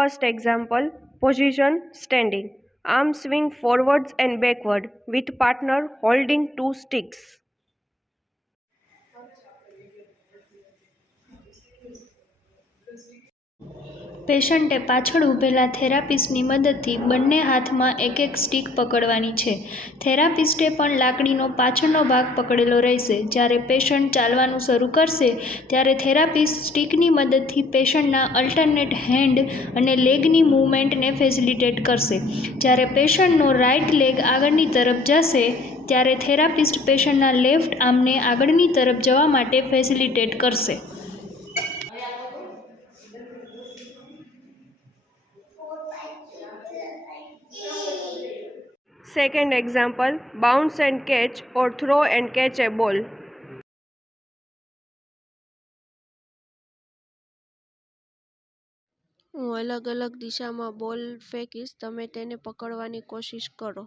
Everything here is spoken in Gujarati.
First example, position standing. Arm swing forwards and backward with partner holding two sticks. પેશન્ટે પાછળ ઊભેલા થેરાપિસ્ટની મદદથી બંને હાથમાં એક એક સ્ટીક પકડવાની છે. થેરાપિસ્ટે પણ લાકડીનો પાછળનો ભાગ પકડેલો રહેશે. જ્યારે પેશન્ટ ચાલવાનું શરૂ કરશે ત્યારે થેરાપિસ્ટ સ્ટીકની મદદથી પેશન્ટના અલ્ટરનેટ હેન્ડ અને લેગની મૂવમેન્ટને ફેસિલિટેટ કરશે. જ્યારે પેશન્ટનો રાઇટ લેગ આગળની તરફ જશે ત્યારે થેરાપિસ્ટ પેશન્ટના લેફ્ટ આર્મને આગળની તરફ જવા માટે ફેસિલિટેટ કરશે. Second example, bounce and catch or throw and catch a ball. હું અલગ અલગ દિશામાં બોલ ફેંકીશ, તમે તેને પકડવાની કોશિશ કરો.